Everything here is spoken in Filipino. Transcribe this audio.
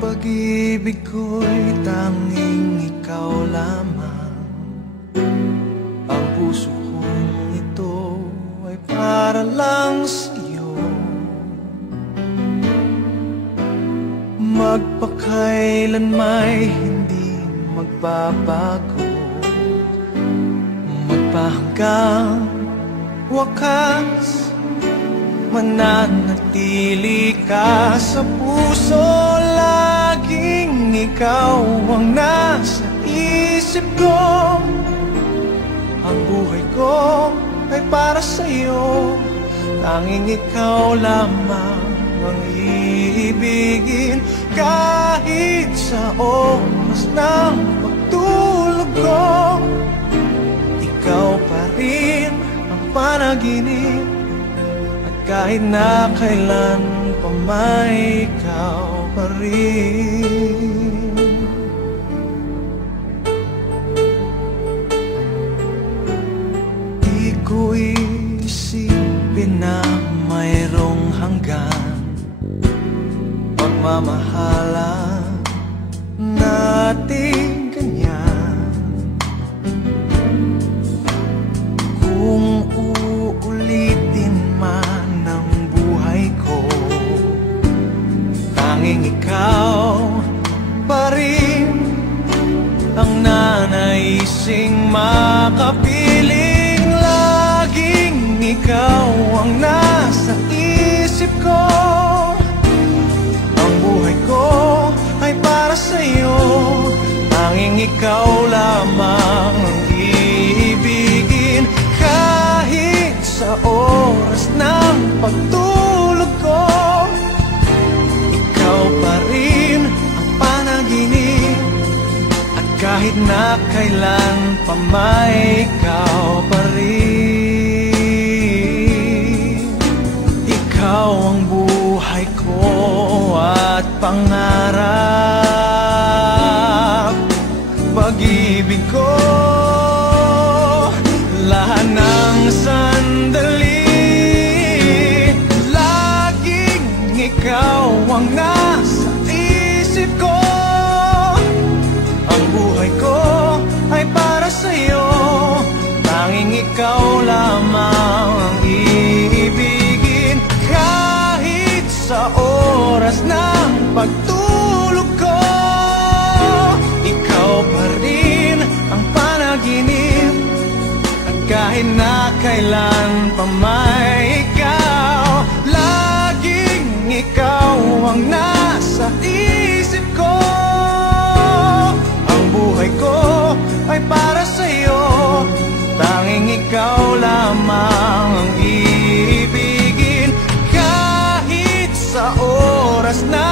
pag-ibig ko'y tanging ikaw lamang. Ang puso kong ito ay para lang sa'yo. Magpakailan may hindi magbabago, magpahanggang wakas, mananatili ka sa puso. Laging ikaw ang nasa isip ko. Ang buhay ko ay para sa'yo. Tanging ikaw lamang ang iibigin. Kahit sa oras ng pagtulog ko, ikaw pa rin ang panaginip. Kahit na kailan pa may ikaw pa rin. Di ko isipin na mayroong hanggan pagmamahalan natin ganyan. Kung uulitin man tanging ikaw pa rin ang nanaising makapiling. Laging ikaw ang nasa isip ko. Ang buhay ko ay para sa'yo. Tanging ikaw lamang ang iibigin. Kahit sa oras ng pagtulog ko, ikaw pa rin ang panaginip. At kahit na kailan pa may ikaw pa rin. Ikaw ang buhay ko at pangarap, pag-ibig ko. Lahat ng sandali, laging ikaw ang nasa isip ko. Ang buhay ko ay para sa'yo. Tanging ikaw lamang ang iibigin. Kahit sa oras ng pagtulog ko, ikaw pa rin ang panaginip. At kahit na kailan pa may ikaw, laging ikaw ang nasa isip ko. Ang buhay ko ay para sa'yo. Tanging ikaw lamang ang iibigin. Kahit sa oras na